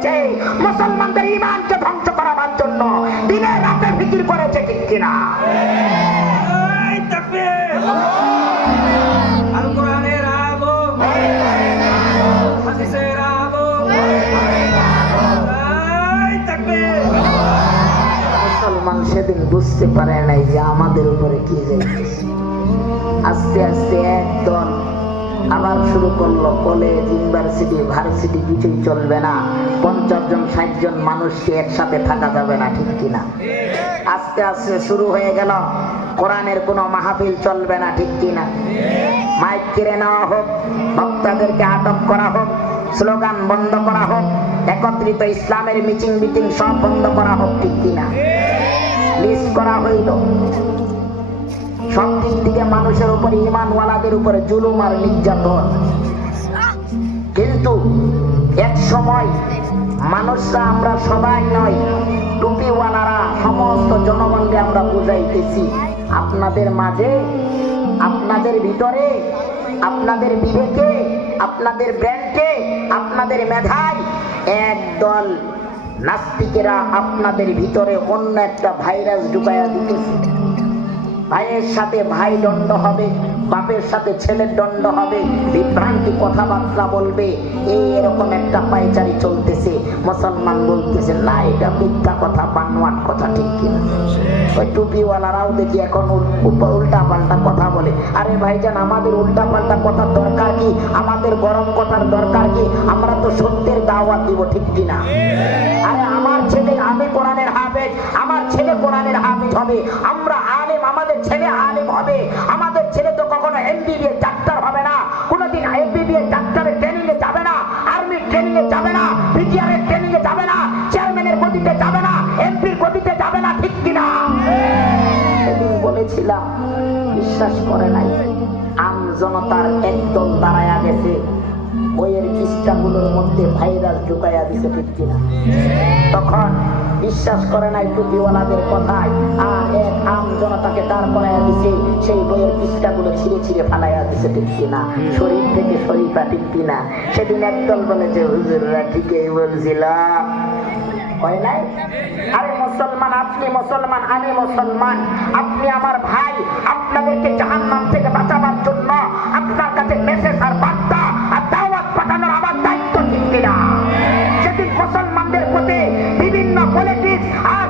করেছে মুসলমানদের ঈমানকে ধ্বংস করার জন্য, দিনে রাতে ফিকির করেছে, ঠিক কিনা? এই তাকবীর! আল কোরআনের আলো, হাদিসের আলো, এই তাকবীর! মুসলমান সেদিন বুঝতে পারে নাই যে আমাদের উপরে কি যাইতেছে। আস্তে আস্তে একদল আবার শুরু করলো, কলেজ, ইউনিভার্সিটি, ভার্সিটি কিছুই চলবে না, 50 জন 60 জন মানুষকে একসাথে থাকা যাবে না, ঠিক কিনা? আস্তে আস্তে শুরু হয়ে গেল কোরআনের কোনো মাহফিল চলবে না, ঠিক কিনা? মাইক কেড়ে নেওয়া হোক, বক্তাদেরকে আটক করা হোক, স্লোগান বন্ধ করা হোক, একত্রিত ইসলামের মিটিং মিটিং সব বন্ধ করা হোক, ঠিক কিনা? লিস্ট করা হইল। সব দিক থেকে মানুষের উপরে, ঈমানওয়ালাদের উপরে জুলুম আর নির্যাতন। কিন্তু এক সময় মানুষরা, আমরা সবাই নয়, টুপিওয়ালারা সমস্ত জনগণকে আমরা বুঝাইতেছি, আপনাদের মাঝে, আপনাদের ভিতরে, আপনাদের বিবেকে, আপনাদের ব্রেনকে, আপনাদের মেধায় একদল নাস্তিকেরা আপনাদের ভিতরে অন্য একটা ভাইরাস ঢুকাইয়া দিতেছে। ভাইয়ের সাথে ভাই দণ্ড হবে, বাপের সাথে ছেলের দণ্ড হবে, বিভ্রান্তি কথাবার্তা বলবে, এরকম একটা পায়চারি চলতেছে। মুসলমান বলতেছে না, এটা মিথ্যা কথা, বানোয়াট কথা, ঠিক কিনা? ওই টুপিওয়ালারাও দেখি এখন উল্টা পাল্টা কথা বলে। আরে ভাইজান, আমাদের উল্টা পাল্টা কথার দরকার কি? আমাদের গরম কথার দরকার কি? আমরা তো সত্যের দাওয়াত দিব, ঠিক কিনা? আরে আমার ছেলে, আমি কোরআনের হাফেজ, আমার ছেলে কোরআনের হাফেজ হবে, আমরা আলেম, আমাদের ছেলে আলেম হবে। আমাদের ছেলে তো কখনো এমবিবিএস ডাক্তার হবে না, কোনোদিন এমবিবিএস ডাক্তারের ট্রেনিং এ যাবে না, আর্মির ট্রেনিং এ যাবে না, বিটিআরের ট্রেনিং এ যাবে না, চেয়ারম্যানের গদিতে যাবে না, এমপির গদিতে যাবে না, ঠিক কিনা? সেদিন বলেছিলাম, বিশ্বাস করে নাই। আম জনতার একদল দাঁড়ায়া গেছে, বইয়ের পৃষ্ঠাগুলোর মধ্যে ভাইরাস ঢুকাইয়া দিছে, ঠিক কিনা? তখন বিশ্বাস করে নাই টুপিওয়ালাদের কথায়, আর এক আম জনতাকে দাঁড় করাইয়া দিছে, সেই বইয়ের পৃষ্ঠাগুলো ছিঁড়ে ছিঁড়ে ফালাইয়া দিছে, ঠিক কিনা? শরীর থেকে শরীফা, ঠিক কিনা? সেদিন একদল বলেছে, হুজুররা ঠিকই বলছিল, হয় নাই? আরে মুসলমান, আপনি মুসলমান, আমি মুসলমান, আপনি আমার ভাই, আপনাদেরকে জাহান্নাম থেকে বাঁচাবার জন্য আপনার কাছে মেসেজ আর বার্তা আর দাওয়াত পাঠানোর আমার দায়িত্ব, ঠিক কিনা? সেদিন মুসলমানদের প্রতি বিভিন্ন পলিটিক্স আর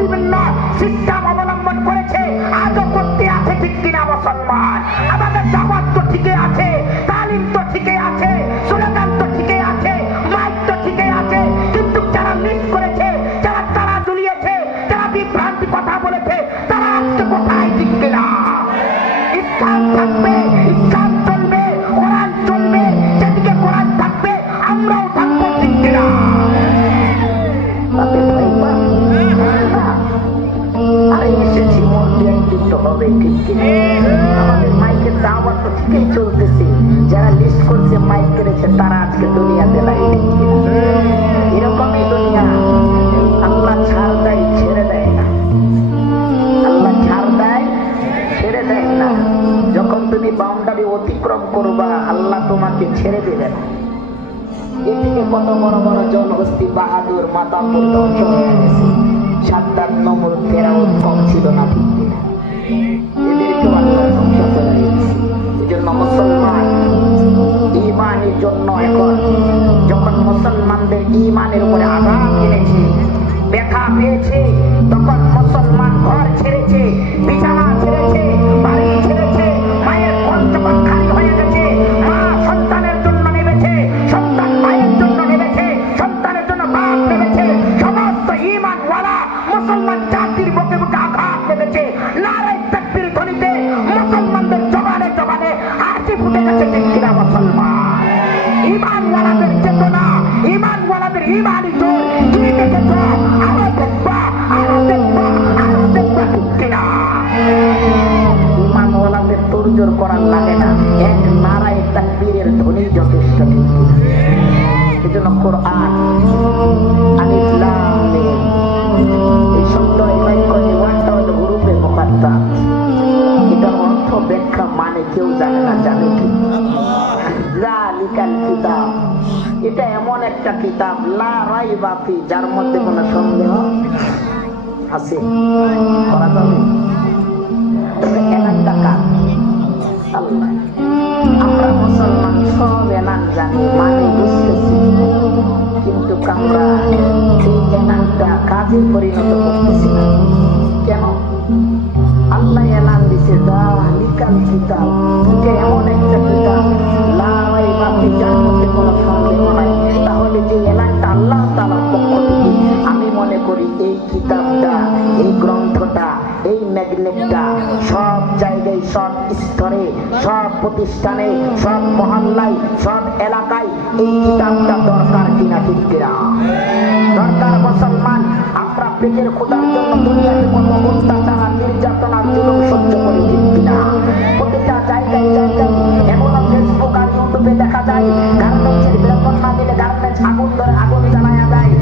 বিভিন্ন সিস্টেম অবলম্বন করেছে, আজও করতে আছে, ঠিক কিনা? মুসলমান, আমাদের দাওয়াত তো ঠিকই আছে, তালিম তো ঠিকই আছে, স্লোগান তো ঠিকই আছে, মাইক তো ঠিকই আছে, কিন্তু যারা মিস করেছে, যারা তারা ঝুলিয়েছে, যারা বিভ্রান্তি কথা বলেছে, তারা আজকে কোথায়, ঠিক কিনা? ইসলাম থাকবে, ইসলাম চলবে, কোরআন চলবে, যেদিকে কোরআন থাকবে আমরাও থাকবো, ঠিক কিনা? আরে এসেছি মন দিয়ে যুক্ত হবে, ঠিক কিনা? আমাদের মাইকের দাওয়াত তো ঠিকই চলতেছে, যারা লিস্ট করছে, মাইক করেছে, তারা আজকে দুনিয়াতে নাই, ঠিক কিনা? এরকমই দুনিয়া। আল্লাহ ছাড় দেয়, ছেড়ে দেয় না। আল্লাহ ছাড় দেয়, ছেড়ে দেয় না। যখন তুমি বাউন্ডারি অতিক্রম করবা, আল্লাহ তোমাকে ছেড়ে দেবে না। এদিকে কত বড় বড় জনহস্তি, বাহাদুর, মাতাপুর ধ্বংস হয়ে গেছে, সাদ্দাত, নমরুদ, ফেরাউন কম ছিল না, ঠিক কিনা? এদেরকেও আল্লাহ ধ্বংস করে দিয়েছে। এই জন্য মুসলমান ঈমানের জন্য এখন যখন মুসলমানদের ঈমানের উপরে আঘাত এনেছে, ব্যথা পেয়েছে, তখন মুসলমান ঘর ছেড়েছে, বিছানা ছেড়েছে, বাড়ি ছেড়েছে, মায়ের পঞ্চকোট খালি হয়ে গেছে, মা সন্তানের জন্য নেমেছে, সন্তান মায়ের জন্য নেমেছে, সন্তানের জন্য বাপ নেমেছে, সমস্ত ঈমানওয়ালা মুসলমান জাতির বুকে বুকে আঘাত নেমেছে। নারায়ে তাকবীর ধ্বনিতে মুসলমানদের জবানে জবানে হাসি ফুটে গেছে, ঠিক কিনা? মুসলমান ঈমানওয়ালাদের চেতনা, ঈমানওয়ালাদের ঈমানি জোর, তুমি দেখেছ, আরো দেখবা, আরো দেখবা, আরো দেখবা, ঠিক কিনা? ঈমানওয়ালাদের তোড়জোড় করার লাগে না, এক নারায়ে তাকবীরের ধ্বনি যথেষ্ট, ঠিক কিনা? এই জন্য কোরআন আলিফ লাম মিম, এই শব্দ, এই বাক্য, এই ওয়ার্ডটা হলো হুরুফে মুকাত্তাত। এটার অর্থ, ব্যাখ্যা, মানে কেউ জানে না, জানে কি? যালিকাল কিতাব, এটা এমন একটা কিতাব লা রাইবা ফি, যার মধ্যে কোনো সন্দেহ আছে করা যাবে। তবে এলানটা কার? আল্লাহ। আমরা মুসলমান সব এলান জানি, মানে বুঝতেছি, কিন্তু আমরা এই এলানটা কাজে পরিণত করতেছি না। কেন? আল্লাহ এলান দিছে যালিকাল কিতাব, যে এমন একটা কিতাব লা রাইবা ফি, যার মধ্যে কোনো সন্দেহ নাই। তাহলে যে এলানটা আল্লাহ তাআলার পক্ষ থেকে, আমি মনে করি এই কিতাবটা, এই গ্রন্থটা, এই ম্যাগনেটটা সব জায়গায়, সব স্তরে, সব প্রতিষ্ঠানে, সব মহল্লায়, সব এলাকায় এই কিতাবটা দরকার কিনা? ঠিক কিনা? দরকার। মুসলমান আমরা পেটের খোদার জন্য দুনিয়াতে কোনো অত্যাচার, নির্যাতন, জুলুম সহ্য করে, ঠিক কিনা? প্রতিটা জায়গায় জায়গায় এমন ফেসবুক আর ইউটিউবে দেখা যায় গার্মেন্টসের বেতন না দিলে গার্মেন্টস আগুন ধরে, আগুন জ্বালায়া দেয়।